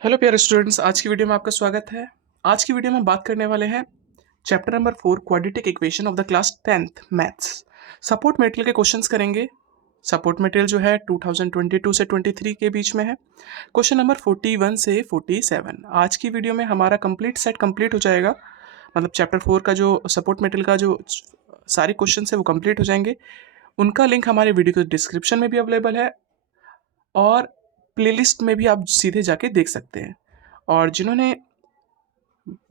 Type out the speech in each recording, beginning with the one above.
Hello प्यारे students, आज की वीडियो में आपका स्वागत है। आज की वीडियो में हम बात करने वाले हैं chapter number 4 quadratic equation of the class 10th maths. Support material के क्वेश्चंस करेंगे। सपोर्ट मटेरियल जो है 2022 से 23 के बीच में है। क्वेश्चन नंबर 41 से 47। आज की वीडियो में हमारा कंप्लीट सेट कंप्लीट हो जाएगा। मतलब चैप्टर 4 का जो सपोर्ट मटेरियल का जो सारे क्वेश्चन है वो कंप्लीट हो जाएंगे। उनका लिंक हमारे वीडियो के डिस्क्रिप्शन में भी अवेलेबल है और प्लेलिस्ट में भी आप सीधे जाके देख सकते हैं। और जिन्होंने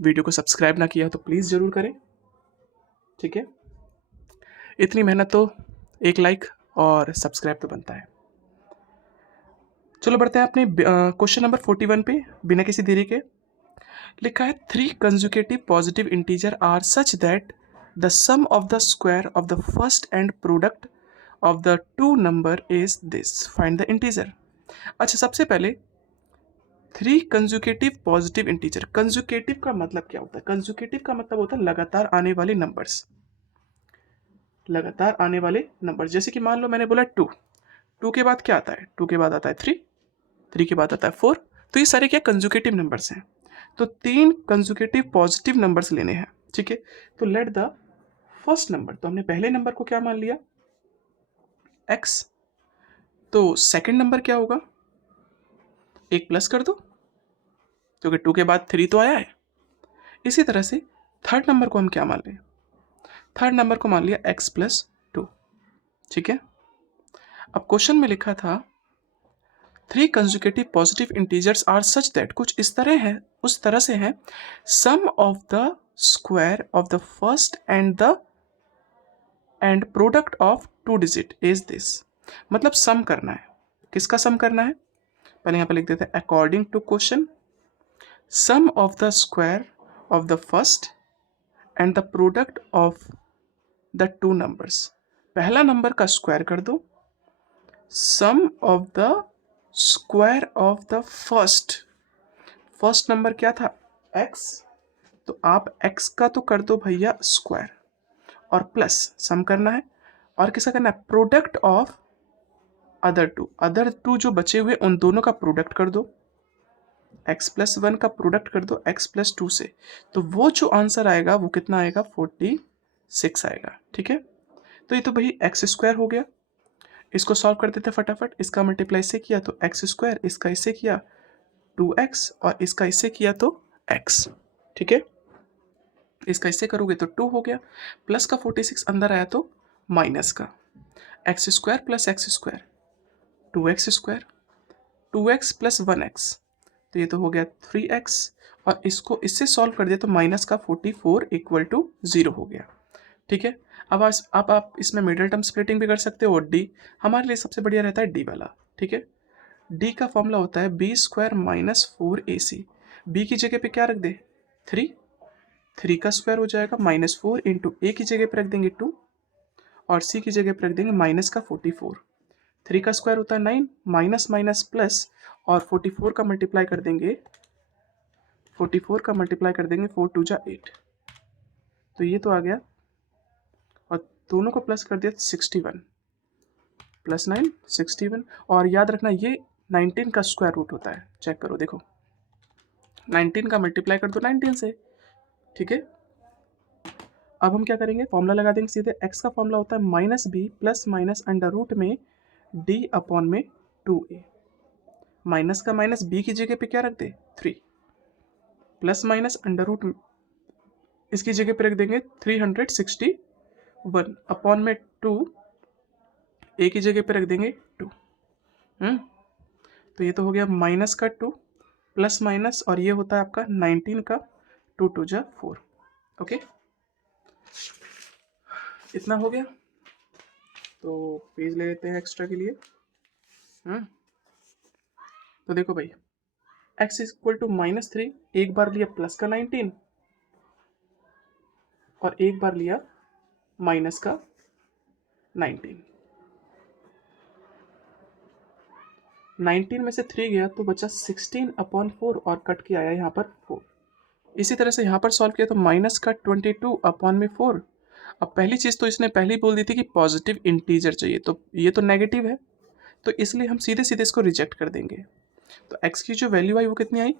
वीडियो को सब्सक्राइब ना किया हो तो प्लीज़ ज़रूर करें, ठीक है। इतनी मेहनत तो एक लाइक और सब्सक्राइब तो बनता है। चलो बढ़ते हैं अपने क्वेश्चन नंबर 41 पे। बिना किसी देरी के लिखा है 3 consecutive positive integer are such that the sum of the square of the first and product of the two number is this, find the integer. अच्छा, सबसे पहले 3 कंजुकेटिव पॉजिटिव इंटीजर। कंजुकेटिव का मतलब क्या होता है? कंजुकेटिव का मतलब होता है लगातार आने वाले नंबर्स। लगातार आने वाले नंबर, जैसे कि मान लो मैंने बोला 2 के बाद क्या आता है? 2 के बाद आता है 3 के बाद आता है 4। तो ये सारे क्या कंजुकेटिव नंबर्स हैं। तो 3 कंजुकेटिव पॉजिटिव नंबर्स लेने हैं, ठीक है। तो लेट द फर्स्ट नंबर, तो हमने पहले नंबर को क्या मान लिया? x। तो सेकंड नंबर क्या होगा? एक प्लस कर दो, क्योंकि 2 के बाद 3 तो आया है। इसी तरह से थर्ड नंबर को हम क्या मान लें? थर्ड नंबर को मान लिया x प्लस 2, ठीक है। अब क्वेश्चन में लिखा था 3 consecutive positive integers are such that, कुछ इस तरह है, उस तरह से है, sum of the square of the first and product of 2 digit is this. मतलब सम करना है। किसका सम करना है? पहले यहाँ पर लिख देते हैं according to question, sum of the square of the first and the product of the 2 numbers. पहला नंबर का स्क्वायर कर दो, sum of the square of the first number क्या था? x। तो आप x का तो कर दो भैया स्क्वायर, और प्लस सम करना है। और किसका करना है? प्रोडक्ट ऑफ अदर टू जो बचे हुए उन दोनों का प्रोडक्ट कर दो। x प्लस 1 का प्रोडक्ट कर दो x प्लस 2 से। तो वो जो आंसर आएगा वो कितना आएगा? 46 आएगा, ठीक है। तो ये तो भाई एक्स स्क्वायर हो गया। इसको सॉल्व कर देते फटाफट। इसका मल्टीप्लाई इससे किया तो एक्स स्क्वायर, इसका इससे किया 2x, और इसका इससे किया तो x, ठीक है। इसका इससे करोगे तो 2 हो गया, प्लस का 46 अंदर आया तो माइनस का x square plus x square 2x square, 2x plus 1x, तो ये तो हो गया 3x। और इसको इससे सॉल्व कर दिया तो माइनस का 44 इक्वल टू 0 हो गया, ठीक है। अब आप इसमें मिडिल टर्म स्प्लिटिंग भी कर सकते हो। और डी हमारे लिए सबसे बढ़िया रहता है, डी वाला, ठीक है। डी का फॉर्मूला होता है b square minus 4ac। B की जगह पे क्या रख दे? 3 का स्क्वायर हो जाएगा -4 इंटू ए की जगह पे रख देंगे 2, और सी की जगह पे रख देंगे माइनस का 44। 3 का स्क्वायर होता है 9, माइनस माइनस प्लस, और 44 का मल्टीप्लाई कर देंगे 4 2 जा 8, तो ये तो आ गया। और दोनों को प्लस कर दिया 61 प्लस 9 61। और याद रखना ये 19 का स्क्वायर रूट होता है। चेक करो, देखो 19 का मल्टीप्लाई कर दो 19 से, ठीक है। अब हम क्या करेंगे? फॉर्मूला लगा देंगे सीधे। x का फॉर्मूला होता है minus b plus minus under root में d अपॉन में 2a। माइनस का माइनस b की जगह पे क्या रख दे? 3, प्लस माइनस अंडर रूट इसकी जगह पे रख देंगे 361 अपॉन में 2, a की जगह पे रख देंगे 2। तो ये तो हो गया माइनस का 2 प्लस माइनस, और ये होता है आपका 19 का 2 2 जा 4, ओके। इतना हो गया। तो पेज ले लेते हैं एक्स्ट्रा के लिए। तो देखो भाई, x इक्वल टू -3, एक बार लिया प्लस का 19 और एक बार लिया माइनस का 19। 19 में से 3 गया तो बचा 16 अपॉन 4, और कट के आया यहाँ पर 4। इसी तरह से यहाँ पर सॉल्व किया तो माइनस का 22 अपॉन में 4। अब पहली चीज़ तो इसने पहले ही बोल दी थी कि पॉजिटिव इंटीजर चाहिए, तो ये तो नेगेटिव है, तो इसलिए हम सीधे सीधे इसको रिजेक्ट कर देंगे। तो x की जो वैल्यू आई वो कितनी आई,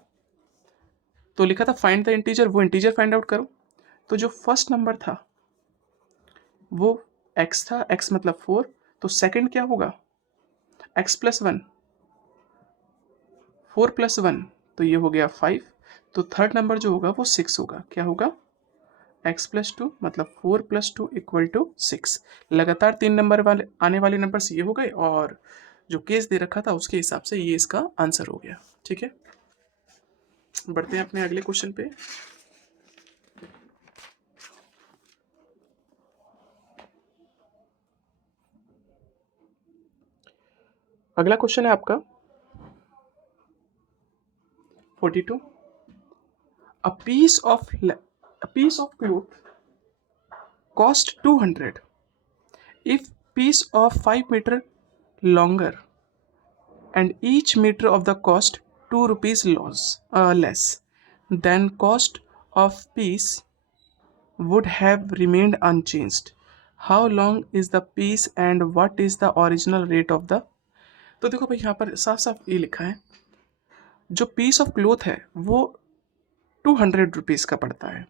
तो लिखा था फाइंड द इंटीजर, वो इंटीजर फाइंड आउट करो। तो जो फर्स्ट नंबर था वो x था, x मतलब 4, तो सेकंड क्या होगा x प्लस 1, 4 प्लस 1, तो ये हो गया 5। तो थर्ड नंबर जो होगा वो 6 होगा, क्या होगा x प्लस 2 मतलब 4 प्लस 2 इक्वल टू 6। लगातार 3 नंबर वाले आने वाले नंबर्स ये हो गए, और जो केस दे रखा था उसके हिसाब से ये इसका आंसर हो गया। ठीक है, बढ़ते हैं अपने अगले क्वेश्चन पे। अगला क्वेश्चन है आपका 42। A piece of cloth cost 200 if piece of 5 meter longer and each meter of the cost 2 rupees less then cost of piece would have remained unchanged. How long is the piece and what is the original rate of the। तो देखो भाई यहाँ पर साफ साफ ये लिखा है, जो पीस ऑफ क्लोथ है वो 200 रुपीज़ का पड़ता है।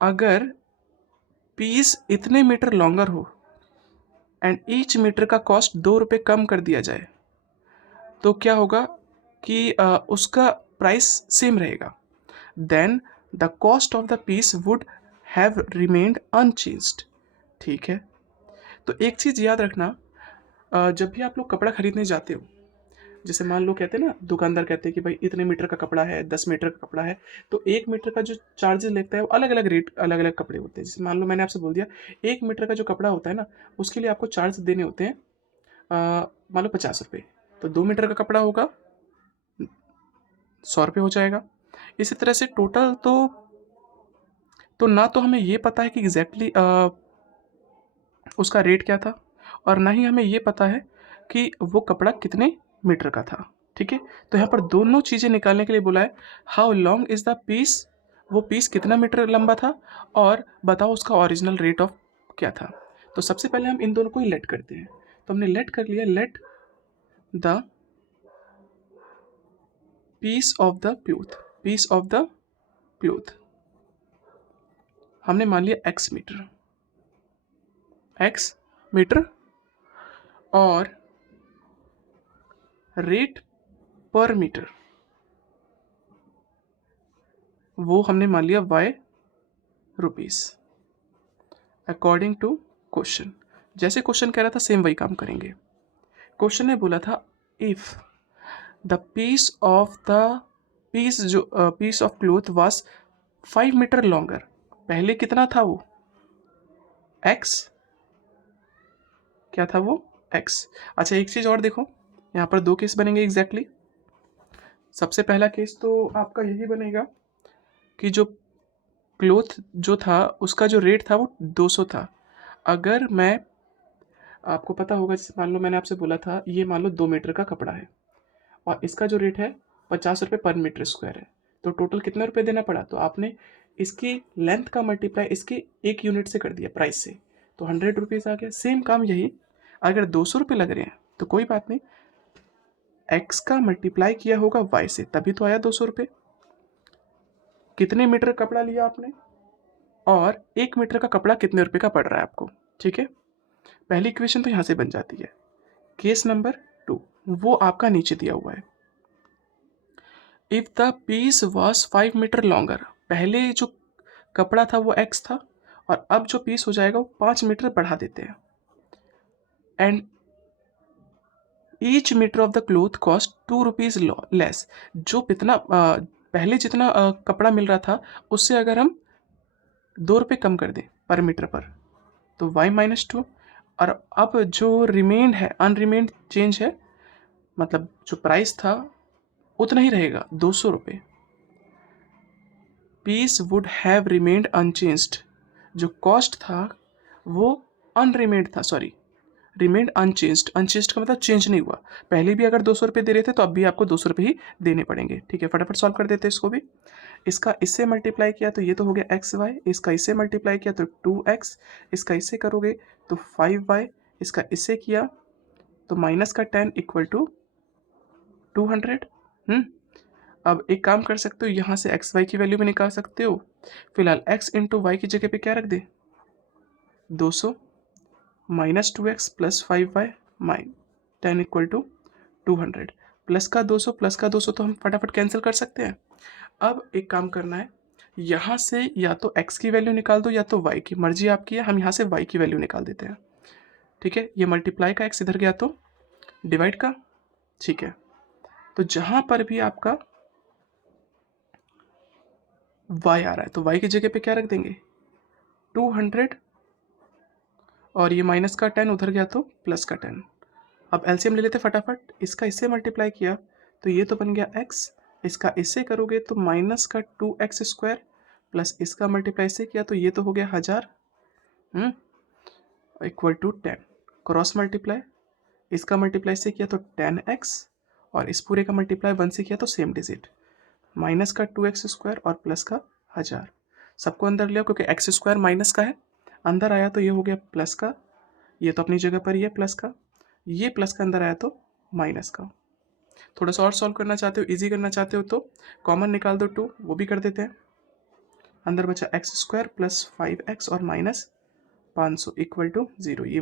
अगर पीस इतने मीटर लॉन्गर हो एंड ईच मीटर का कॉस्ट 2 रुपये कम कर दिया जाए तो क्या होगा कि उसका प्राइस सेम रहेगा। Then the cost of the piece would have remained unchanged. ठीक है, तो एक चीज़ याद रखना, जब भी आप लोग कपड़ा खरीदने जाते हो, जैसे मान लो कहते हैं ना, दुकानदार कहते हैं कि भाई इतने मीटर का कपड़ा है, 10 मीटर का कपड़ा है, तो 1 मीटर का जो चार्जेस लगता है वो अलग अलग रेट, अलग अलग कपड़े होते हैं। जैसे मान लो मैंने आपसे बोल दिया 1 मीटर का जो कपड़ा होता है ना, उसके लिए आपको चार्ज देने होते हैं मान लो 50 रुपये, तो 2 मीटर का कपड़ा होगा 100 रुपये हो जाएगा। इसी तरह से टोटल तो ना तो हमें ये पता है कि एग्जैक्टली उसका रेट क्या था, और ना ही हमें ये पता है कि वो कपड़ा कितने मीटर का था। ठीक है, तो यहाँ पर दोनों चीज़ें निकालने के लिए बोला है, how long is the piece, वो पीस कितना मीटर लंबा था, और बताओ उसका ओरिजिनल रेट ऑफ क्या था। तो सबसे पहले हम इन दोनों को ही लेट करते हैं। तो हमने लेट कर लिया, let the piece of the cloth, piece of the cloth हमने मान लिया x मीटर, x मीटर, और रेट पर मीटर वो हमने मान लिया y rupees according to question. जैसे क्वेश्चन कह रहा था सेम वही काम करेंगे। क्वेश्चन ने बोला था if the piece of cloth was 5 metre longer, पहले कितना था वो x, क्या था वो x। अच्छा एक चीज़ और देखो, यहाँ पर 2 केस बनेंगे एग्जैक्टली। सबसे पहला केस तो आपका यही बनेगा कि जो क्लोथ जो था उसका जो रेट था वो 200 था। अगर मैं, आपको पता होगा, जैसे मान लो मैंने आपसे बोला था ये मान लो 2 मीटर का कपड़ा है और इसका जो रेट है 50 रुपये पर मीटर स्क्वायर है, तो टोटल कितने रुपए देना पड़ा, तो आपने इसकी लेंथ का मल्टीप्लाई इसकी 1 यूनिट से कर दिया प्राइस से, तो 100 रुपीज़ आ गया। सेम काम यही, अगर 200 रुपये लग रहे हैं तो कोई बात नहीं, एक्स का मल्टीप्लाई किया होगा वाई से, तभी तो आया 200 रुपये। कितने मीटर कपड़ा लिया आपने, और 1 मीटर का कपड़ा कितने रुपए का पड़ रहा है आपको। ठीक है, पहली इक्वेशन तो यहाँ से बन जाती है। केस नंबर 2 वो आपका नीचे दिया हुआ है, if the piece was 5 metre longer, पहले जो कपड़ा था वो x था और अब जो पीस हो जाएगा वो 5 मीटर बढ़ा देते हैं, and each metre of the cloth cost 2 rupees less, जो इतना पहले जितना कपड़ा मिल रहा था उससे अगर हम 2 रुपये कम कर दें पर मीटर पर, तो y-2, और अब जो रिमेंड है अनरिमेंड चेंज है, मतलब जो प्राइस था उतना ही रहेगा 200 रुपये। Piece would have remained unchanged, जो कॉस्ट था वो अनरिमेंड था, सॉरी रिमेंड अनचेंज्ड, अनचेंज्ड का मतलब चेंज नहीं हुआ। पहले भी अगर 200 रुपये दे रहे थे तो अब भी आपको 200 रुपये ही देने पड़ेंगे। ठीक है, फटाफट सॉल्व कर देते हैं इसको भी। इसका इससे मल्टीप्लाई किया तो ये तो हो गया XY, इसका इससे मल्टीप्लाई किया तो 2x, इसका इससे करोगे तो 5y, इसका इससे किया तो -10 इक्वल टू 200। अब एक काम कर सकते हो, यहाँ से एक्स वाई की वैल्यू भी निकाल सकते हो। फिलहाल एक्स इंटू वाई की जगह पे क्या रख दे, 200 minus 2x plus 5y minus 10 equal to 200। Plus का 200 प्लस का 200 तो हम फटाफट कैंसिल कर सकते हैं। अब एक काम करना है, यहाँ से या तो x की वैल्यू निकाल दो या तो y की, मर्जी आपकी है। हम यहाँ से y की वैल्यू निकाल देते हैं। ठीक है, ये मल्टीप्लाई का x इधर गया तो डिवाइड का। ठीक है, तो जहाँ पर भी आपका y आ रहा है तो y की जगह पे क्या रख देंगे, 200, और ये माइनस का 10 उधर गया तो प्लस का 10। अब एलसीएम ले लेते फटाफट, इसका इससे मल्टीप्लाई किया तो ये तो बन गया x, इसका इससे करोगे तो माइनस का 2x² प्लस इसका मल्टीप्लाई से किया तो ये तो हो गया 1000 इक्वल टू 10। क्रॉस मल्टीप्लाई, इसका मल्टीप्लाई से किया तो 10x और इस पूरे का मल्टीप्लाई 1 से किया तो सेम डिजिट, माइनस का 2x² और प्लस का 1000। सबको अंदर लिया क्योंकि x² माइनस का है, अंदर आया तो ये हो गया प्लस का, ये तो अपनी जगह पर ही है प्लस का, ये प्लस का अंदर आया तो माइनस का। थोड़ा सा और सॉल्व करना चाहते हो, इजी करना चाहते हो तो कॉमन निकाल दो 2, वो भी कर देते हैं। अंदर बचा x² प्लस 5x और माइनस 500 इक्वल टू 0, ये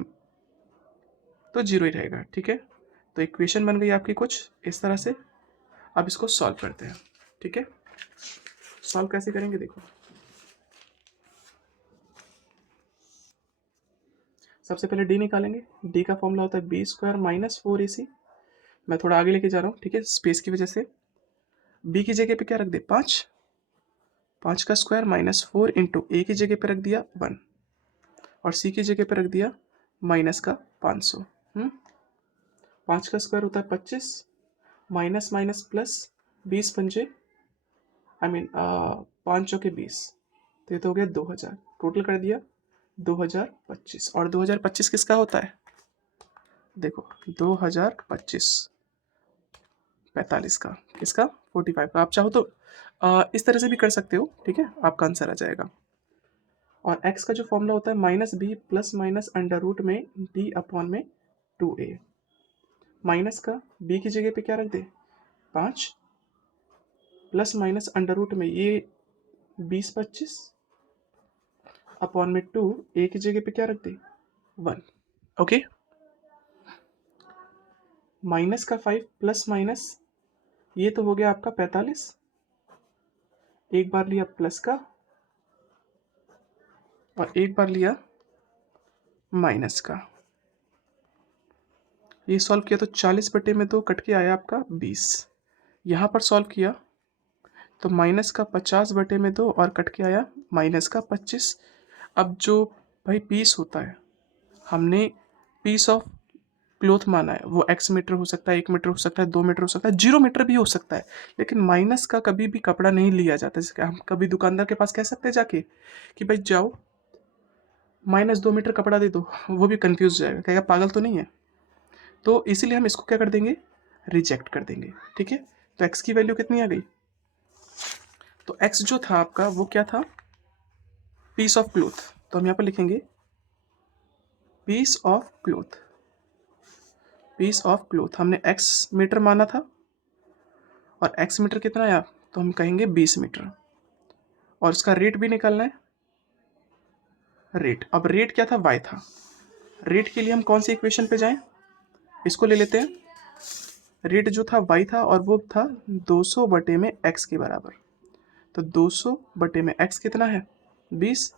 तो 0 ही रहेगा। ठीक है, तो इक्वेशन बन गई आपकी कुछ इस तरह से। अब इसको सॉल्व करते हैं। ठीक है, सॉल्व कैसे करेंगे देखो। सबसे पहले d निकालेंगे, d का फॉर्मूला होता है b² माइनस 4ac। मैं थोड़ा आगे लेके जा रहा हूँ, ठीक है, स्पेस की वजह से। b की जगह पे क्या रख दे, 5, 5 का स्क्वायर माइनस 4 इंटू a की जगह पे रख दिया 1 और c की जगह पे रख दिया माइनस का 500। 5 का स्क्वायर होता है 25, माइनस माइनस प्लस 20 पंजे, आई मीन 5 चौके 20, तो ये तो हो गया 2000। टोटल कर दिया 2025, और 2025 किसका होता है, देखो 2025 45 का, किसका 45 का। आप चाहो तो इस तरह से भी कर सकते हो। ठीक है, आपका आंसर आ जाएगा। और x का जो फॉर्मूला होता है minus b plus minus under root में d अपॉन में 2a। माइनस का b की जगह पे क्या रख दे, 5 प्लस माइनस अंडर रूट में ये 20-25 अपॉन में 2, a की जगह पे क्या रख दे 1। ओके, माइनस का 5 प्लस माइनस ये तो हो गया आपका 45, एक बार लिया प्लस का और एक बार लिया माइनस का। ये सॉल्व किया तो 40/2 कट के आया आपका 20। यहाँ पर सॉल्व किया तो माइनस का 50/2 और कट के आया माइनस का 25। अब जो भाई पीस होता है, हमने पीस ऑफ क्लोथ माना है, वो x मीटर हो सकता है, 1 मीटर हो सकता है, 2 मीटर हो सकता है, 0 मीटर भी हो सकता है। लेकिन माइनस का कभी भी कपड़ा नहीं लिया जाता। जैसे हम कभी दुकानदार के पास कह सकते हैं जाके कि भाई जाओ -2 मीटर कपड़ा दे दो, वो भी कंफ्यूज जाएगा, कहेगा पागल तो नहीं है। तो इसीलिए हम इसको क्या कर देंगे, रिजेक्ट कर देंगे। ठीक है, तो x की वैल्यू कितनी आ गई, तो x जो था आपका वो क्या था, पीस ऑफ क्लोथ। तो हम यहाँ पर लिखेंगे piece of cloth, piece of cloth हमने x मीटर माना था और x मीटर कितना आया, तो हम कहेंगे 20 मीटर। और उसका रेट भी निकालना है, रेट। अब रेट क्या था, y था। रेट के लिए हम कौन सी इक्वेशन पे जाएं, इसको ले लेते हैं। रेट जो था y था और वो था 200 बटे में x के बराबर। तो 200 बटे में x कितना है 20,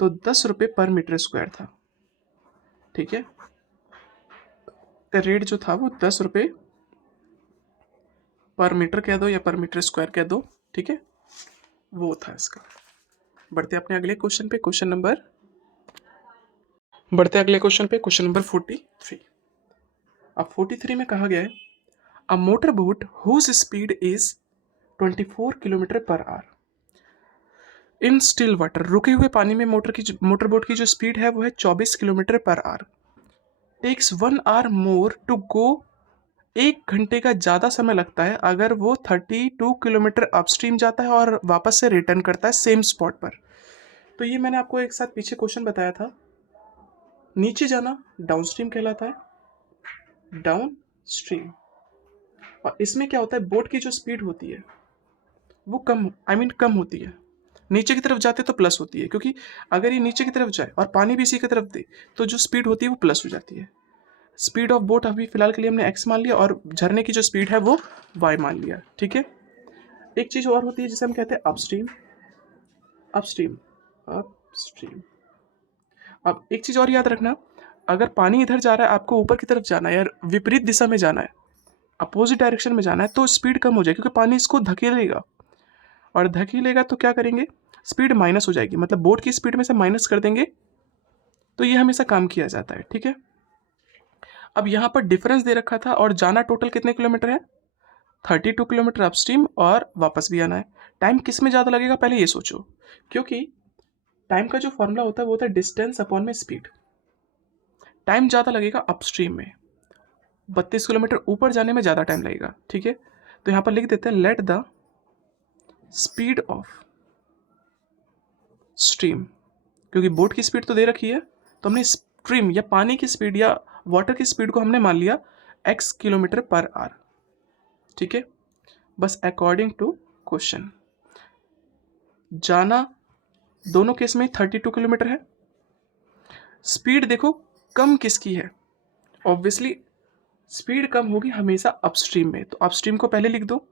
तो 10 रुपये पर मीटर स्क्वायर था। ठीक है, रेट जो था वो 10 रुपये पर मीटर कह दो या पर मीटर स्क्वायर कह दो। ठीक है, वो था इसका। बढ़ते अपने अगले क्वेश्चन पे, क्वेश्चन नंबर 43। अब 43 में कहा गया है a motor boat whose speed is 24 kilometre per hour in still water. रुके हुए पानी में मोटर बोट की जो स्पीड है वो है 24 kilometre per hour. Takes 1 hour more to go, 1 घंटे का ज़्यादा समय लगता है अगर वो 32 किलोमीटर अपस्ट्रीम जाता है और वापस से रिटर्न करता है सेम स्पॉट पर। तो ये मैंने आपको एक साथ पीछे क्वेश्चन बताया था। नीचे जाना डाउन स्ट्रीम कहलाता है, डाउन स्ट्रीम। और इसमें क्या होता है, बोट की जो स्पीड होती है वो कम होती है। नीचे की तरफ जाते तो प्लस होती है, क्योंकि अगर ये नीचे की तरफ जाए और पानी भी इसी की तरफ दे तो जो स्पीड होती है वो प्लस हो जाती है। स्पीड ऑफ बोट अभी फिलहाल के लिए हमने एक्स मान लिया और झरने की जो स्पीड है वो वाई मान लिया। ठीक है, एक चीज़ और होती है जिसे हम कहते हैं अपस्ट्रीम। अपस्ट्रीम अपस्ट्रीम अब एक चीज़ और याद रखना, अगर पानी इधर जा रहा है, आपको ऊपर की तरफ जाना है या विपरीत दिशा में जाना है, अपोजिट डायरेक्शन में जाना है, तो स्पीड कम हो जाएगी क्योंकि पानी इसको धकेलेगा, और धकेलेगा तो क्या करेंगे, स्पीड माइनस हो जाएगी, मतलब बोट की स्पीड में से माइनस कर देंगे। तो ये हमेशा काम किया जाता है। ठीक है, अब यहाँ पर डिफरेंस दे रखा था और जाना टोटल कितने किलोमीटर है, 32 किलोमीटर अपस्ट्रीम, और वापस भी आना है। टाइम किस में ज़्यादा लगेगा पहले ये सोचो, क्योंकि टाइम का जो फॉर्मूला होता है वो होता है डिस्टेंस अपॉन में स्पीड। टाइम ज़्यादा लगेगा अपस्ट्रीम में, 32 किलोमीटर ऊपर जाने में ज़्यादा टाइम लगेगा। ठीक है, तो यहाँ पर लिख देते हैं let the speed of stream, क्योंकि बोट की स्पीड तो दे रखी है, तो हमने स्ट्रीम या पानी की स्पीड या वाटर की स्पीड को हमने मान लिया x किलोमीटर पर आवर। ठीक है, बस अकॉर्डिंग टू क्वेश्चन जाना दोनों केस में 32 किलोमीटर है। स्पीड देखो कम किसकी है, ऑब्वियसली स्पीड कम होगी हमेशा अपस्ट्रीम में, तो अपस्ट्रीम को पहले लिख दो।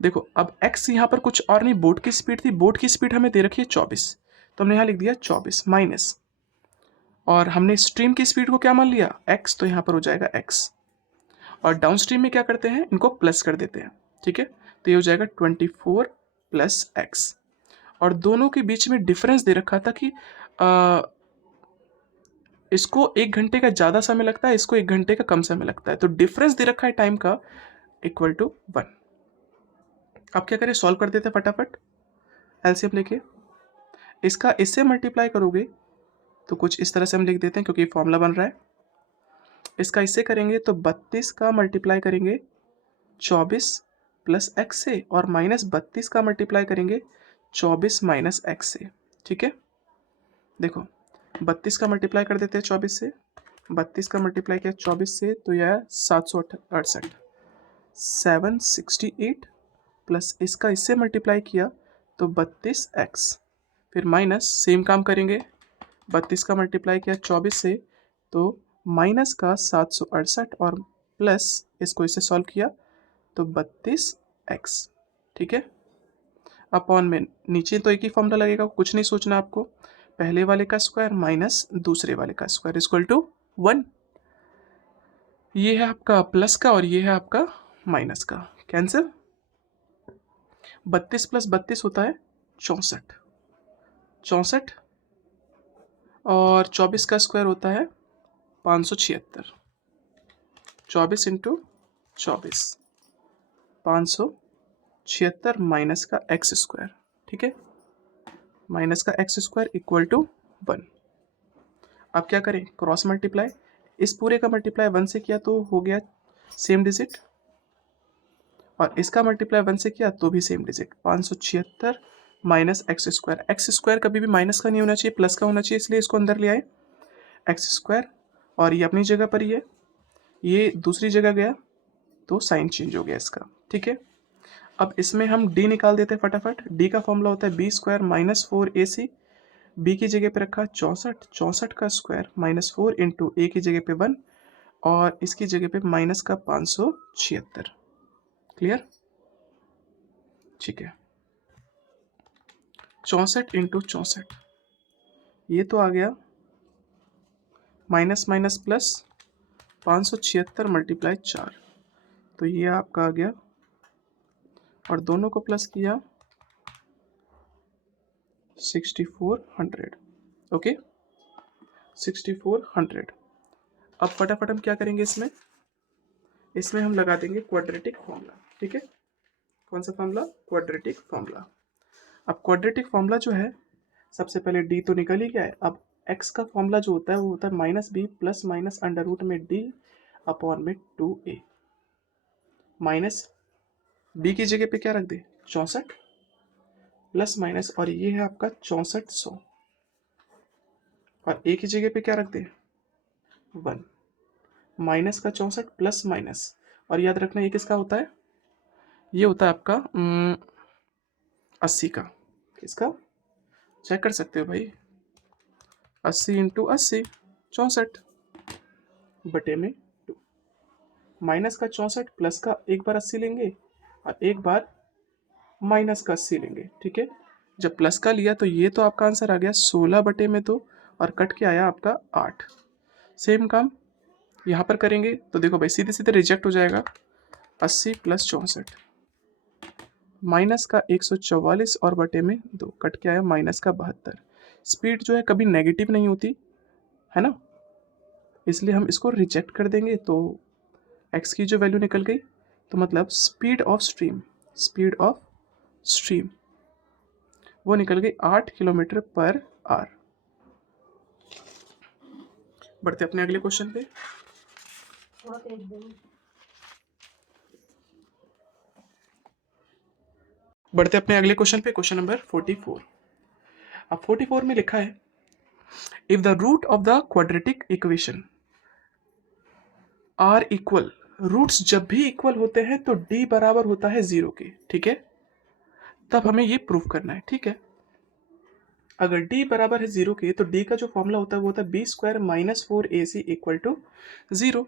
देखो अब x यहाँ पर कुछ और नहीं, बोट की स्पीड थी, बोट की स्पीड हमें दे रखी है 24, तो हमने यहाँ लिख दिया 24 माइनस, और हमने स्ट्रीम की स्पीड को क्या मान लिया x, तो यहाँ पर हो जाएगा x, और डाउन स्ट्रीम में क्या करते हैं, इनको प्लस कर देते हैं। ठीक है, तो ये हो जाएगा 24 प्लस x, और दोनों के बीच में डिफरेंस दे रखा था कि इसको 1 घंटे का ज़्यादा समय लगता है, इसको 1 घंटे का कम समय लगता है, तो डिफरेंस दे रखा है टाइम का इक्वल टू 1। अब क्या करें, सॉल्व कर देते हैं फटाफट एलसीएम लेके। इसका इससे मल्टीप्लाई करोगे तो कुछ इस तरह से हम लिख देते हैं, क्योंकि फॉर्मूला बन रहा है। इसका इससे करेंगे तो 32 का मल्टीप्लाई करेंगे 24 प्लस एक्स से, और माइनस 32 का मल्टीप्लाई करेंगे 24 माइनस एक्स से। ठीक है, देखो 32 का मल्टीप्लाई कर देते हैं 24 से, 32 का मल्टीप्लाई किया 24 से तो यह 768, 768 प्लस इसका इससे मल्टीप्लाई किया तो 32x, फिर माइनस सेम काम करेंगे, 32 का मल्टीप्लाई किया 24 से तो माइनस का 768, और प्लस इसको इससे सॉल्व किया तो 32x। ठीक है, अपॉन में नीचे तो एक ही फॉर्मूला लगेगा, कुछ नहीं सोचना आपको, पहले वाले का स्क्वायर माइनस दूसरे वाले का स्क्वायर इक्वल टू 1। ये है आपका प्लस का और ये है आपका माइनस का, कैंसिल। 32 प्लस 32 होता है 64, 64, और 24 का स्क्वायर होता है 576, 24 इंटू 24 576 माइनस का एक्स स्क्वायर। ठीक है, माइनस का एक्स स्क्वायर इक्वल टू 1। अब क्या करें, क्रॉस मल्टीप्लाई, इस पूरे का मल्टीप्लाई 1 से किया तो हो गया सेम डिजिट, और इसका मल्टीप्लाई 1 से किया तो भी same digit, 576 minus x square. X square कभी भी माइनस का नहीं होना चाहिए, प्लस का होना चाहिए, इसलिए इसको अंदर ले आए एक्स स्क्वायर, और ये अपनी जगह पर ही है, ये दूसरी जगह गया तो साइन चेंज हो गया इसका। ठीक है, अब इसमें हम d निकाल देते हैं फटाफट। d का फॉर्मूला होता है b square minus 4ac, b की जगह पे रखा 64, 64 का स्क्वायर माइनस 4 इंटू ए की जगह पे 1, और इसकी जगह पे माइनस का 576। क्लियर, ठीक है, 64 इंटू 64, ये तो आ गया माइनस माइनस प्लस 576 मल्टीप्लाई 4, तो ये आपका आ गया, और दोनों को प्लस किया 6400। ओके, 6400। अब फटाफट हम क्या करेंगे, इसमें हम लगा देंगे क्वाड्रेटिक फॉर्मूला। ठीक है, कौन सा फॉर्मूला, क्वाड्रेटिक फॉर्मूला। अब क्वाड्रेटिक फॉर्मूला जो है, सबसे पहले d तो निकल ही गया है, अब x का फॉर्मूला जो होता है वो होता है minus b plus minus under root में d अपॉन में 2a, माइनस b की जगह पे क्या रख दे 64 प्लस माइनस, और ये है आपका 6400, और a की जगह पे क्या रख दे 1, माइनस का 64 प्लस माइनस, और याद रखना ये किसका होता है, ये होता है आपका 80 का। किसका, चेक कर सकते हो भाई, 80 इंटू 80 64 बटे में 2, माइनस का 64 प्लस का एक बार 80 लेंगे और एक बार माइनस का 80 लेंगे, ठीक है। जब प्लस का लिया तो ये तो आपका आंसर आ गया 16 बटे में 2 और कट के आया आपका 8। सेम काम यहाँ पर करेंगे तो देखो भाई सीधे सीधे रिजेक्ट हो जाएगा, 80 प्लस 64 माइनस का 144 और बटे में 2 कट के आया माइनस का 72। स्पीड जो है कभी नेगेटिव नहीं होती है ना, इसलिए हम इसको रिजेक्ट कर देंगे। तो x की जो वैल्यू निकल गई, तो मतलब स्पीड ऑफ स्ट्रीम वो निकल गई 8 किलोमीटर पर आवर। बढ़ते अपने अगले क्वेश्चन पे। बढ़ते अपने अगले क्वेश्चन पे, क्वेश्चन नंबर 44। अब 44 में लिखा है if the root of the quadratic equation are equal, roots जब भी इक्वल होते हैं तो d बराबर होता है 0 के, ठीक है। तब हमें ये प्रूफ करना है, ठीक है। अगर d बराबर है 0 के तो d का जो फॉर्मूला होता है वो होता है b square minus 4ac equal to 0।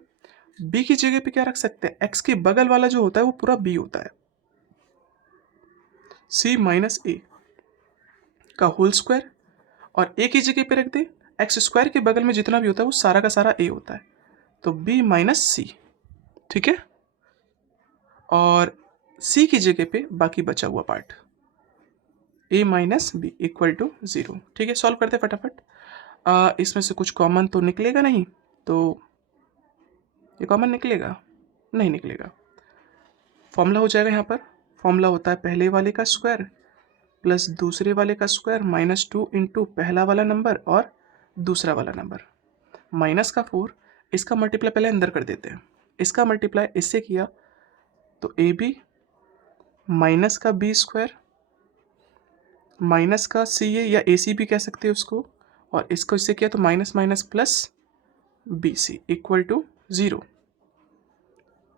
b की जगह पे क्या रख सकते हैं, x के बगल वाला जो होता है वो पूरा b होता है, c माइनस ए का होल स्क्वायर, और a की जगह पे रख दे एक्स स्क्वायर के बगल में जितना भी होता है वो सारा का सारा a होता है, तो b माइनस सी, ठीक है। और c की जगह पे बाकी बचा हुआ part a minus b equal to 0, ठीक है। सॉल्व करते फटाफट। इसमें से कुछ कॉमन तो निकलेगा नहीं, तो ये कॉमन निकलेगा, नहीं निकलेगा। फॉर्मूला हो जाएगा यहाँ पर, फॉर्मूला होता है पहले वाले का स्क्वायर प्लस दूसरे वाले का स्क्वायर माइनस 2 इंटू पहला वाला नंबर और दूसरा वाला नंबर, माइनस का 4, इसका मल्टीप्लाई पहले अंदर कर देते हैं, इसका मल्टीप्लाई इससे किया तो ए बी माइनस का बी स्क्वायर माइनस का सी ए या ए सी भी कह सकते हैं उसको, और इसको इससे किया तो minus minus plus b c equal to 0,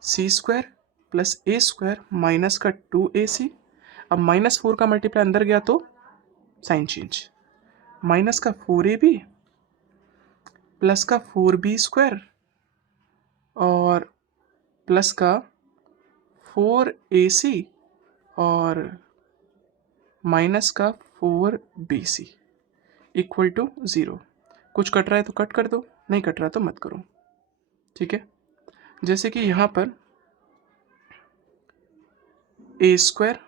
c square plus a square minus का 2ac। अब माइनस 4 का मल्टीप्लाई अंदर गया तो साइन चेंज, माइनस का 4ab प्लस का 4b स्क्वायर और प्लस का 4ac और माइनस का 4bc इक्वल टू 0। कुछ कट रहा है तो कट कर दो, नहीं कट रहा तो मत करो, ठीक है। जैसे कि यहाँ पर ए स्क्वायर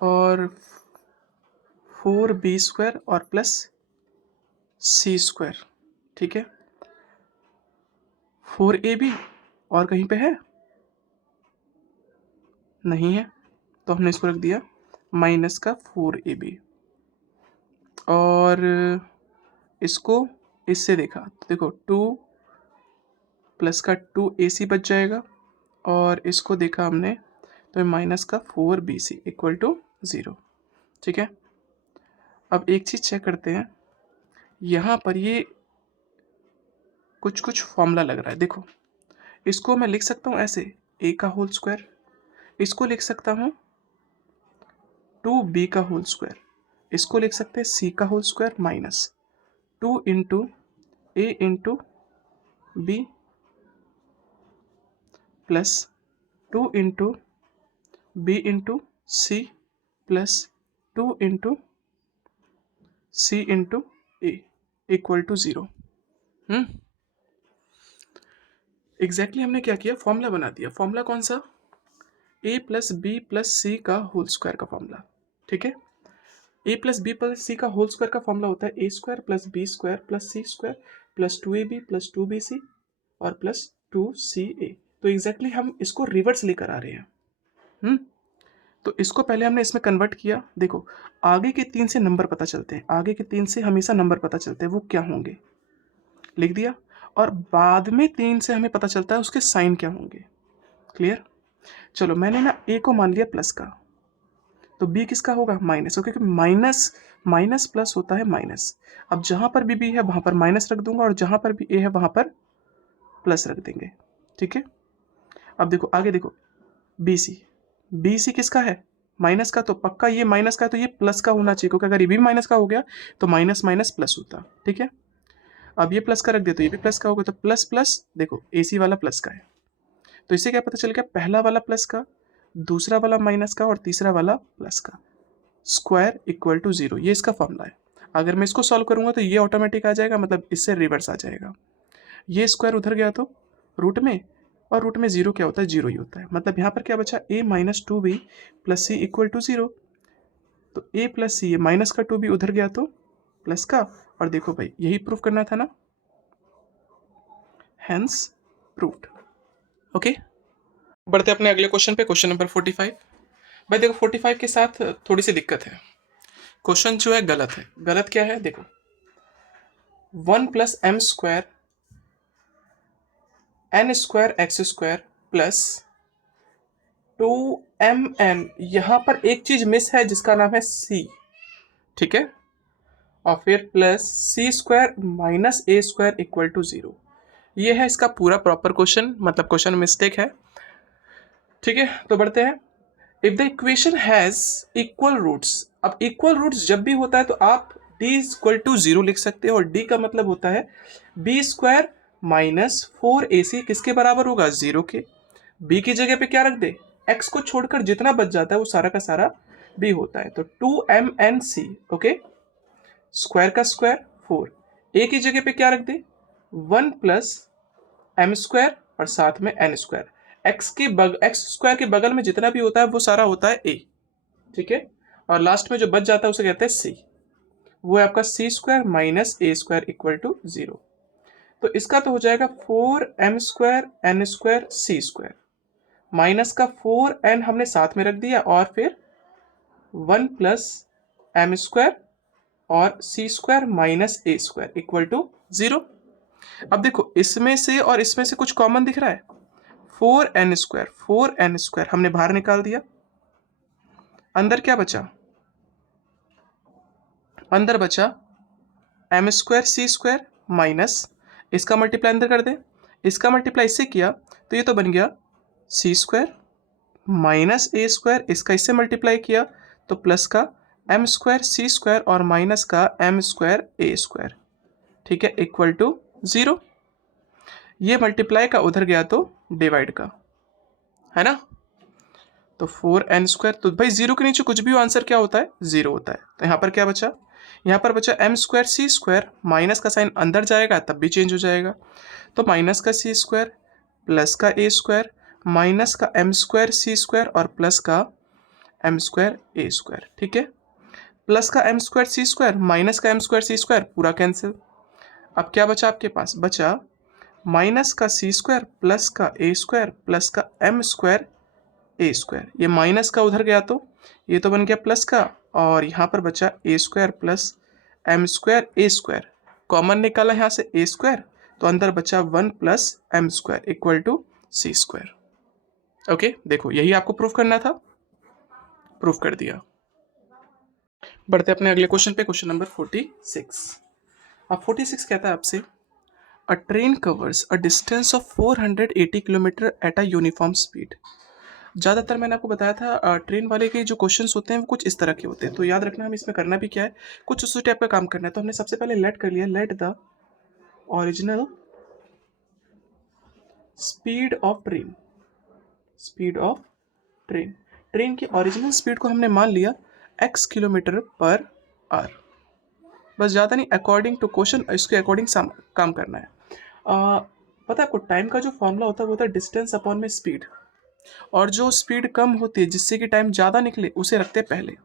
और 4b स्क्वायर और प्लस सी स्क्वायर, ठीक है। 4ab और कहीं पे है, नहीं है, तो हमने इसको रख दिया माइनस का 4ab, और इसको इससे देखा तो देखो 2 प्लस का 2ac बच जाएगा, और इसको देखा हमने तो माइनस का 4bc इक्वल टू 0, ठीक है। अब एक चीज़ चेक करते हैं, यहाँ पर ये कुछ कुछ फॉर्मूला लग रहा है, देखो इसको मैं लिख सकता हूँ ऐसे a का होल स्क्वायर, इसको लिख सकता हूँ 2b का होल स्क्वायर, इसको लिख सकते हैं c का whole square minus 2 into a into b plus 2 into b into c plus 2 into c into a equal to 0। Exactly हमने क्या किया, फॉर्मूला बना दिया। फॉर्मूला कौन सा, a plus B plus C का होल स्क्वायर का फॉर्मूला, ठीक है। a plus B plus C का होल स्क्वायर का फॉर्मूला होता है A square plus B square plus C square plus 2ab plus 2bc और प्लस 2ca। तो एग्जैक्टली हम इसको रिवर्स लेकर आ रहे हैं। तो इसको पहले हमने इसमें कन्वर्ट किया, देखो आगे के 3 से नंबर पता चलते हैं, आगे के 3 से हमेशा नंबर पता चलते हैं, वो क्या होंगे लिख दिया, और बाद में 3 से हमें पता चलता है उसके साइन क्या होंगे। क्लियर। चलो मैंने ना a को मान लिया प्लस का, तो b किसका होगा माइनस, क्योंकि माइनस प्लस होता है माइनस। अब जहां पर भी b है वहां पर माइनस रख दूंगा, और जहां पर भी a है वहां पर प्लस रख देंगे, ठीक है। अब देखो आगे देखो, बी सी किसका है, माइनस का, तो पक्का ये माइनस का है तो ये प्लस का होना चाहिए, क्योंकि अगर ये भी माइनस का हो गया तो माइनस माइनस प्लस होता, ठीक है। अब ये प्लस का रख दे तो ये भी प्लस का होगा, तो प्लस प्लस देखो ए सी वाला प्लस का है, तो इससे क्या पता चल गया, पहला वाला प्लस का, दूसरा वाला माइनस का और तीसरा वाला प्लस का, स्क्वायर इक्वल टू 0, ये इसका फॉर्मूला है। अगर मैं इसको सॉल्व करूंगा तो ये ऑटोमेटिक आ जाएगा, मतलब इससे रिवर्स आ जाएगा, ये स्क्वायर उधर गया तो रूट में, और रूट में 0 क्या होता है, 0 ही होता है, मतलब यहाँ पर क्या बचा, a minus 2b plus c equal to 0, तो a प्लस सी, माइनस का 2b उधर गया तो प्लस का, और देखो भाई यही प्रूफ करना था ना, हेंस प्रूव्ड। ओके, बढ़ते अपने अगले क्वेश्चन पे, क्वेश्चन नंबर 45। भाई देखो 45 के साथ थोड़ी सी दिक्कत है, क्वेश्चन जो है गलत है। गलत क्या है, देखो 1 plus M square N square x square plus 2mn, यहां पर एक चीज मिस है जिसका नाम है c, ठीक है, और फिर plus C square minus A square equal to 0, ये है इसका पूरा प्रॉपर क्वेश्चन, मतलब क्वेश्चन मिस्टेक है, ठीक है। तो बढ़ते हैं, if the equation has equal roots, अब इक्वल रूट्स जब भी होता है तो आप d इक्वल टू 0 लिख सकते हो, और d का मतलब होता है बी स्क्वायर माइनस 4ac किसके बराबर होगा, 0 के। b की जगह पे क्या रख दे, x को छोड़कर जितना बच जाता है वो सारा का सारा b होता है, तो 2mnc, ओके, स्क्वायर का स्क्वायर 4, a की जगह पे क्या रख दे, 1 प्लस एम स्क्वायर और साथ में एन स्क्वायर, एक्स स्क्वायर के बगल में जितना भी होता है वो सारा होता है a, ठीक है, और लास्ट में जो बच जाता है उसे कहते हैं c, वो है आपका C square minus A square equal to 0। तो इसका तो हो जाएगा 4m square N square C square, minus का 4n हमने साथ में रख दिया, और फिर 1 प्लस एम स्क्वायर और C square minus A square equal to 0। अब देखो इसमें से और इसमें से कुछ कॉमन दिख रहा है, 4n स्क्वायर हमने बाहर निकाल दिया, अंदर क्या बचा, अंदर बचा M square C square minus, इसका मल्टीप्लाई अंदर कर दे, इसका मल्टीप्लाई इससे किया तो ये तो बन गया सी स्क्वायर माइनस ए स्क्वायर, इसका इससे मल्टीप्लाई किया तो प्लस का एम स्क्वायर सी स्क्वायर और माइनस का एम स्क्वायर ए स्क्वायर, ठीक है, इक्वल टू 0। ये मल्टीप्लाई का उधर गया तो डिवाइड का, है ना, तो 4n स्क्वायर, तो भाई 0 के नीचे कुछ भी हो आंसर क्या होता है, 0 होता है, तो यहाँ पर क्या बचा, यहाँ पर बचा M square C square, minus का साइन अंदर जाएगा तब भी चेंज हो जाएगा, तो माइनस का सी स्क्वायर प्लस का ए स्क्वायर माइनस का एम स्क्वायर सी स्क्वायर और प्लस का एम स्क्वायर ए स्क्वायर, ठीक है, प्लस का M square C square minus का एम स्क्वायर सी स्क्वायर पूरा कैंसिल। अब क्या बचा आपके पास, बचा माइनस का सी स्क्वायर प्लस का ए स्क्वायर प्लस का एम स्क्वायर ए स्क्वायर, ये माइनस का उधर गया तो ये तो बन गया प्लस का, और यहाँ पर बचा a square plus M square a square, common निकाला यहाँ से ए स्क्वायर, तो अंदर बचा 1 plus M square equal to c square. Okay, देखो यही आपको प्रूफ करना था, प्रूफ कर दिया। बढ़ते अपने अगले क्वेश्चन पे, क्वेश्चन नंबर 46। अब 46 कहता है आपसे, अ train covers a distance of 480 kilometre at a uniform speed. ज़्यादातर मैंने आपको बताया था ट्रेन वाले के जो क्वेश्चंस होते हैं वो कुछ इस तरह के होते हैं, तो याद रखना हम इसमें करना भी क्या है, कुछ उस टाइप का काम करना है। तो हमने सबसे पहले लेट कर लिया, let the original speed of train, speed of train, train की ओरिजिनल स्पीड को हमने मान लिया x किलोमीटर पर आवर, बस ज़्यादा नहीं, अकॉर्डिंग टू क्वेश्चन इसके अकॉर्डिंग काम करना है। पता है आपको टाइम का जो फॉर्मूला होता है वो होता है डिस्टेंस अपॉन में स्पीड, और जो स्पीड कम होती है जिससे कि टाइम ज़्यादा निकले उसे रखते हैं पहले।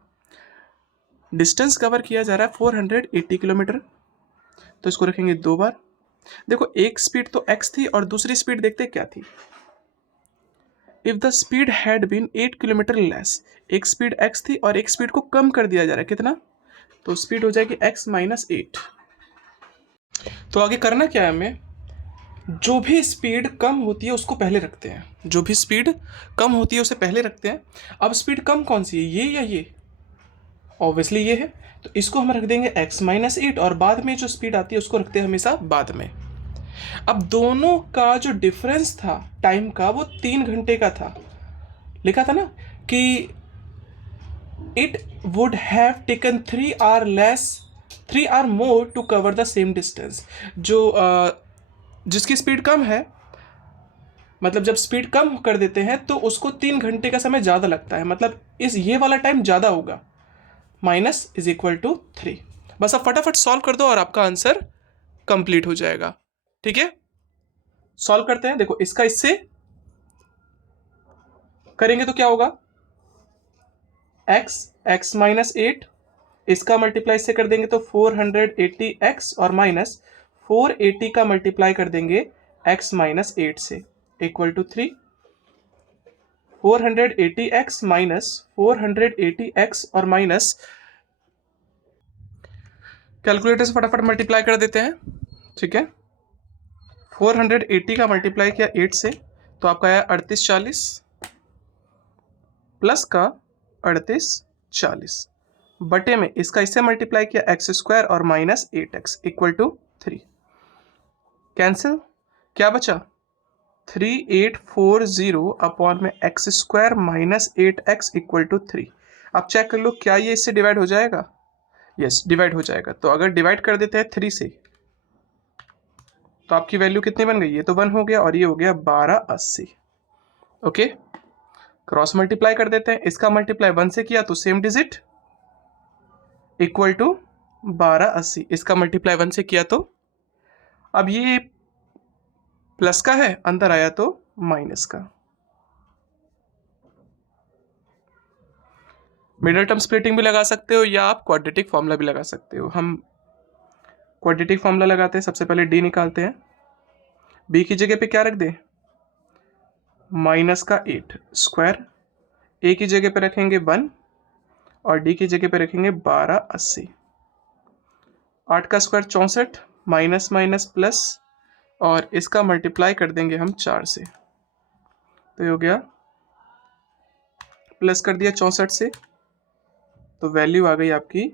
डिस्टेंस कवर किया जा रहा है 480 किलोमीटर, तो इसको रखेंगे 2 बार। देखो एक स्पीड तो x थी और दूसरी स्पीड देखते क्या थी, if the speed had been 8 kilometre less, एक स्पीड x थी और एक स्पीड को कम कर दिया जा रहा है, कितना, तो स्पीड हो जाएगी x माइनस 8। तो आगे करना क्या है, हमें जो भी स्पीड कम होती है उसको पहले रखते हैं, जो भी स्पीड कम होती है उसे पहले रखते हैं। अब स्पीड कम कौन सी है, ये या ये, ऑब्वियसली ये है, तो इसको हम रख देंगे x माइनस 8, और बाद में जो स्पीड आती है उसको रखते हैं हमेशा बाद में। अब दोनों का जो डिफरेंस था टाइम का वो 3 घंटे का था। लिखा था ना कि it would have taken 3 hour more to cover the same distance. जो जिसकी स्पीड कम है, मतलब जब स्पीड कम कर देते हैं तो उसको 3 घंटे का समय ज़्यादा लगता है, मतलब इस ये वाला टाइम ज़्यादा होगा। Minus is equal to 3। बस आप फटाफट सॉल्व कर दो और आपका आंसर कंप्लीट हो जाएगा। ठीक है, सॉल्व करते हैं। देखो इसका इससे करेंगे तो क्या होगा, x माइनस 8, इसका मल्टीप्लाई इससे कर देंगे तो 480x, और माइनस 480 का मल्टीप्लाई कर देंगे x माइनस 8 से, equal to 3। 480x minus 480x और माइनस, कैलकुलेटर से फटाफट मल्टीप्लाई कर देते हैं। ठीक है, 480 का मल्टीप्लाई किया 8 से तो आपका आया 3840, प्लस का 3840 बटे में इसका इससे मल्टीप्लाई किया एक्स स्क्वायर और minus 8x equal to 3। Cancel, क्या बचा 3840 अपॉन में x square minus 8x equal to 3। अब चेक कर लो क्या ये इससे डिवाइड हो जाएगा। यस, डिवाइड हो जाएगा। तो अगर डिवाइड कर देते हैं 3 से तो आपकी वैल्यू कितनी बन गई, ये तो 1 हो गया और ये हो गया 1280। ओके, क्रॉस मल्टीप्लाई कर देते हैं, इसका मल्टीप्लाई 1 से किया तो सेम डिजिट इक्वल टू 1280, इसका मल्टीप्लाई 1 से किया तो अब ये प्लस का है, अंदर आया तो माइनस का। मिडल टर्म स्प्लिटिंग भी लगा सकते हो या आप क्वाड्रेटिक फॉर्मूला भी लगा सकते हो। हम क्वाड्रेटिक फॉर्मूला लगाते हैं। सबसे पहले डी निकालते हैं, बी की जगह पे क्या रख दें, माइनस का 8 स्क्वायर, ए की जगह पे रखेंगे 1 और डी की जगह पे रखेंगे 1280। 8 का स्क्वायर 64, माइनस माइनस प्लस, और इसका मल्टीप्लाई कर देंगे हम 4 से, तो ये हो गया, प्लस कर दिया 64 से, तो वैल्यू आ गई आपकी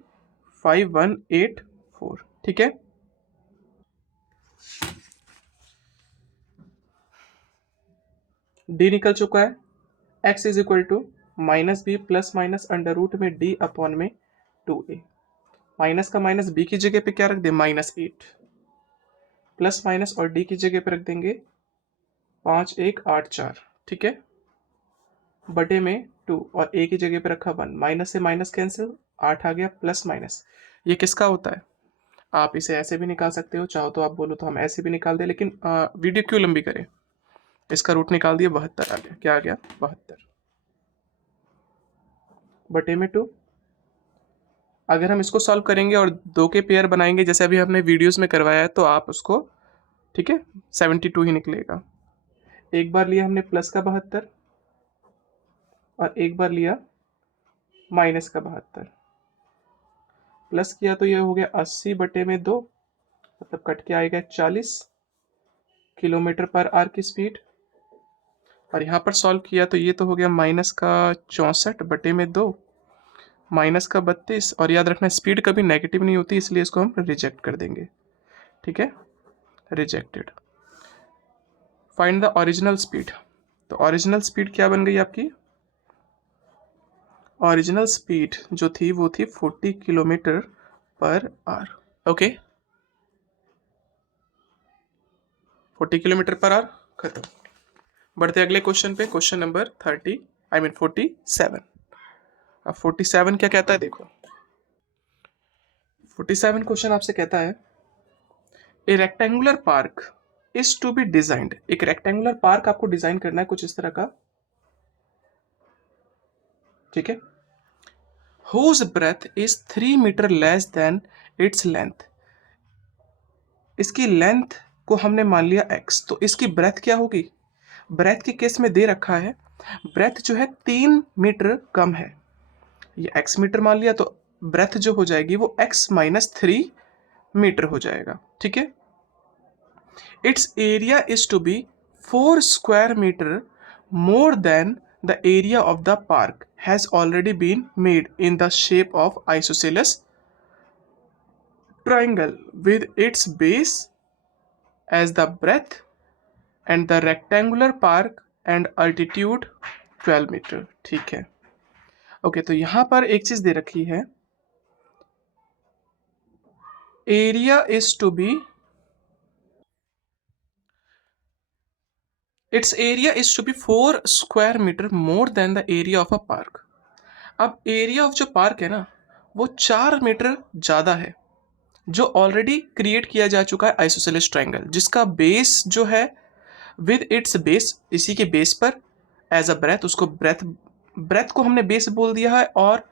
5184। ठीक है, डी निकल चुका है। X is equal to minus b plus minus under root में डी अपॉन में 2a। माइनस का माइनस बी की जगह पे क्या रख दे, -8, प्लस माइनस और डी की जगह पे रख देंगे 5 1 8 4। ठीक है, बटे में 2 और ए की जगह पे रखा 1, माइनस से माइनस कैंसिल, 8 आ गया, प्लस माइनस ये किसका होता है, आप इसे ऐसे भी निकाल सकते हो, चाहो तो आप बोलो तो हम ऐसे भी निकाल दें, लेकिन वीडियो क्यों लंबी करें। इसका रूट निकाल दिया, 72 आ गया। क्या आ गया, 72 बटे में 2। अगर हम इसको सॉल्व करेंगे और 2 के पेयर बनाएंगे जैसे अभी हमने वीडियोस में करवाया है, तो आप उसको, ठीक है, 72 ही निकलेगा। एक बार लिया हमने प्लस का 72 और एक बार लिया माइनस का 72, प्लस किया तो ये हो गया 80 बटे में 2, मतलब कट के आएगा 40 किलोमीटर पर आवर की स्पीड। और यहाँ पर सॉल्व किया तो ये तो हो गया माइनस का 64 बटे में 2, माइनस का 32, और याद रखना स्पीड कभी नेगेटिव नहीं होती, इसलिए इसको हम रिजेक्ट कर देंगे। ठीक है, rejected. Find the original speed. तो ओरिजिनल स्पीड क्या बन गई आपकी, ओरिजिनल स्पीड जो थी वो थी 40 kilometre per our. Okay, 40 kilometre per our, खत्म। बढ़ते अगले क्वेश्चन पे, क्वेश्चन नंबर 47। अब 47 क्या कहता है, देखो 47 क्वेश्चन आपसे कहता है, a rectangular park is to be designed. एक रेक्टेंगुलर पार्क आपको डिजाइन करना है कुछ इस तरह का, ठीक है, whose breadth is 3 metre less than its length. इसकी लेंथ को हमने मान लिया x, तो इसकी ब्रेथ क्या होगी, ब्रेथ के केस में दे रखा है ब्रेथ जो है 3 मीटर कम है, ये x मीटर मान लिया, तो ब्रेथ जो हो जाएगी वो x माइनस 3 मीटर हो जाएगा। ठीक है, its area is to be 4 square metre more than the area of the park has already been made in the shape of isosceles triangle with its base as the breadth and the rectangular park and altitude 12 metre. ठीक है, okay. तो यहां पर एक चीज दे रखी है, area is to be, its area is to be 4 square meter more than the area of a park। अब एरिया ऑफ जो पार्क है ना वो 4 मीटर ज़्यादा है, जो ऑलरेडी क्रिएट किया जा चुका है आइसोसेलेस ट्रायंगल, जिसका बेस जो है विद इट्स बेस, इसी के बेस पर एज अ ब्रेथ, उसको ब्रेथ को हमने बेस बोल दिया है। और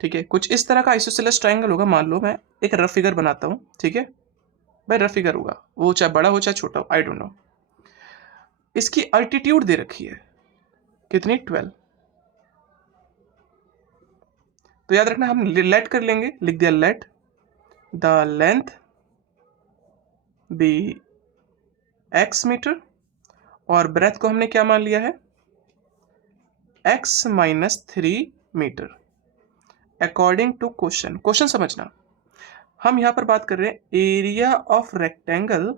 ठीक है, कुछ इस तरह का आइसोसेलेस ट्रायंगल होगा। मान लो मैं एक रफ फिगर बनाता हूँ, ठीक है भाई, रफ फिगर होगा, वो चाहे बड़ा हो चाहे छोटा हो, आई डोंट नो। इसकी अल्टीट्यूड दे रखी है कितनी, 12। तो याद रखना हम लेट कर लेंगे, लिख दिया let the length be x metre, और ब्रेथ को हमने क्या मान लिया है, x minus 3 metre according to question. Question समझना, हम यहां पर बात कर रहे हैं एरिया ऑफ रेक्टेंगल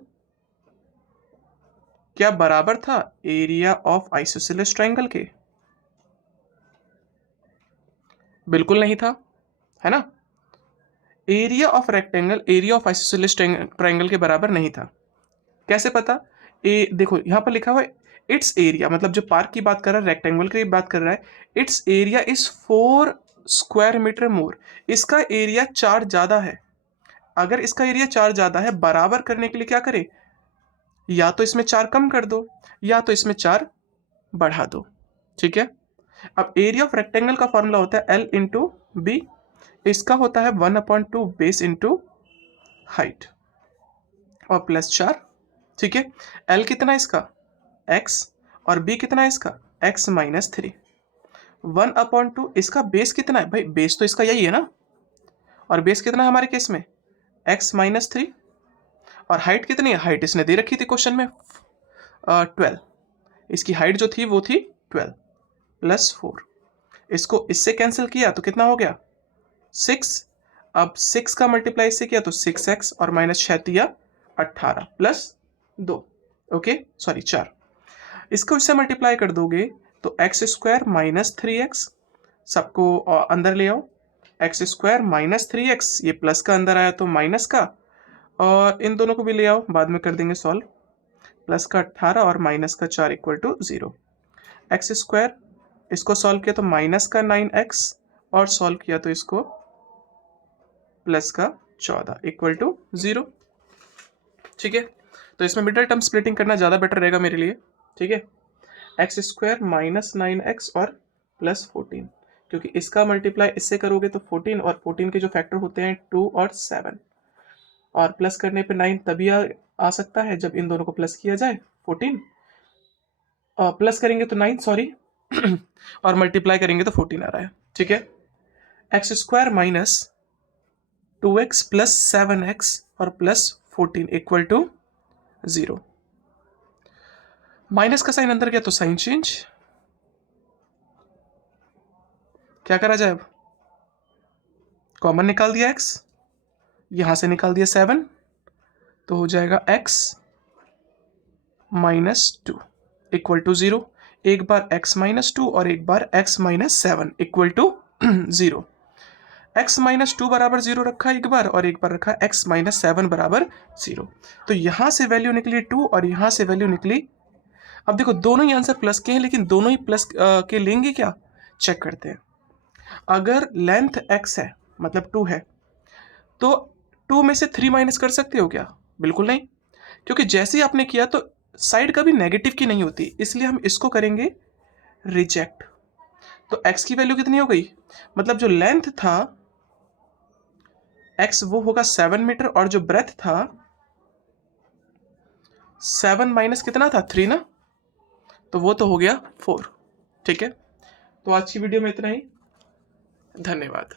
क्या बराबर था एरिया ऑफ आइसोसेलेस ट्रायंगल के, बिल्कुल नहीं था, है ना। Area of rectangle area of isosceles triangle के बराबर नहीं था। कैसे पता, देखो यहां पर लिखा हुआ है इट्स एरिया, मतलब जो पार्क की बात कर रहा है, रेक्टेंगल की बात कर रहा है, its area is 4 square metre more, इसका एरिया 4 ज्यादा है। अगर इसका एरिया 4 ज्यादा है, बराबर करने के लिए क्या करे, या तो इसमें 4 कम कर दो या तो इसमें 4 बढ़ा दो। ठीक है, अब एरिया ऑफ रेक्टेंगल का फॉर्मूला होता है L इंटू बी, इसका होता है 1/2 बेस इंटू हाइट और प्लस 4। ठीक है, L कितना है इसका x, और b कितना है इसका x माइनस 3। 1/2 इसका बेस कितना है भाई, बेस तो इसका यही है ना, और बेस कितना है हमारे केस में x माइनस 3, और हाइट कितनी है, हाइट इसने दे रखी थी क्वेश्चन में 12, इसकी हाइट जो थी वो थी 12 प्लस 4, इसको इससे कैंसिल किया तो कितना हो गया 6। अब 6 का मल्टीप्लाई इससे किया तो 6x, और माइनस 6 18 प्लस 2, ओके सॉरी 4, इसको इससे मल्टीप्लाई कर दोगे तो एक्स स्क्वायर माइनस 3x, सबको अंदर ले आओ, एक्स स्क्वायर माइनस 3x, ये प्लस का अंदर आया तो माइनस का, और इन दोनों को भी ले आओ, बाद में कर देंगे सॉल्व, प्लस का 18 और माइनस का 4 इक्वल टू 0। एक्स स्क्वायर इसको सॉल्व किया तो माइनस का 9x, और सॉल्व किया तो इसको प्लस का 14 इक्वल टू 0। ठीक है, तो इसमें मिडिल टर्म स्प्लिटिंग करना ज़्यादा बेटर रहेगा मेरे लिए। ठीक है, एक्स स्क्वायर माइनस 9x और प्लस 14, क्योंकि इसका मल्टीप्लाई इससे करोगे तो 14, और 14 के जो फैक्टर होते हैं 2 और 7, और प्लस करने पे 9 तभी आ सकता है जब इन दोनों को प्लस किया जाए 14, और प्लस करेंगे तो 9 सॉरी और मल्टीप्लाई करेंगे तो 14 आ रहा है। ठीक है, x square minus 2x plus 7x और प्लस 14 इक्वल टू 0। माइनस का साइन अंदर गया तो साइन चेंज, क्या करा जाए, अब कॉमन निकाल दिया x, यहां से निकाल दिया 7, तो हो जाएगा x माइनस 2 इक्वल टू 0। एक बार x माइनस 2 और एक बार x minus 7 equal to 0। x minus 2 बराबर 0 रखा एक बार, और एक बार रखा x माइनस 7 बराबर 0। तो यहां से वैल्यू निकली 2 और यहां से वैल्यू निकली, अब देखो दोनों ही आंसर प्लस के हैं, लेकिन दोनों ही प्लस के लेंगे क्या, चेक करते हैं। अगर लेंथ x है मतलब 2 है, तो 2 में से 3 माइनस कर सकते हो क्या, बिल्कुल नहीं, क्योंकि जैसे ही आपने किया तो साइड कभी नेगेटिव की नहीं होती, इसलिए हम इसको करेंगे रिजेक्ट। तो x की वैल्यू कितनी हो गई, मतलब जो लेंथ था x वो होगा 7 मीटर, और जो ब्रेथ था 7 माइनस कितना था 3 ना, तो वो तो हो गया 4। ठीक है, तो आज की वीडियो में इतना ही, धन्यवाद।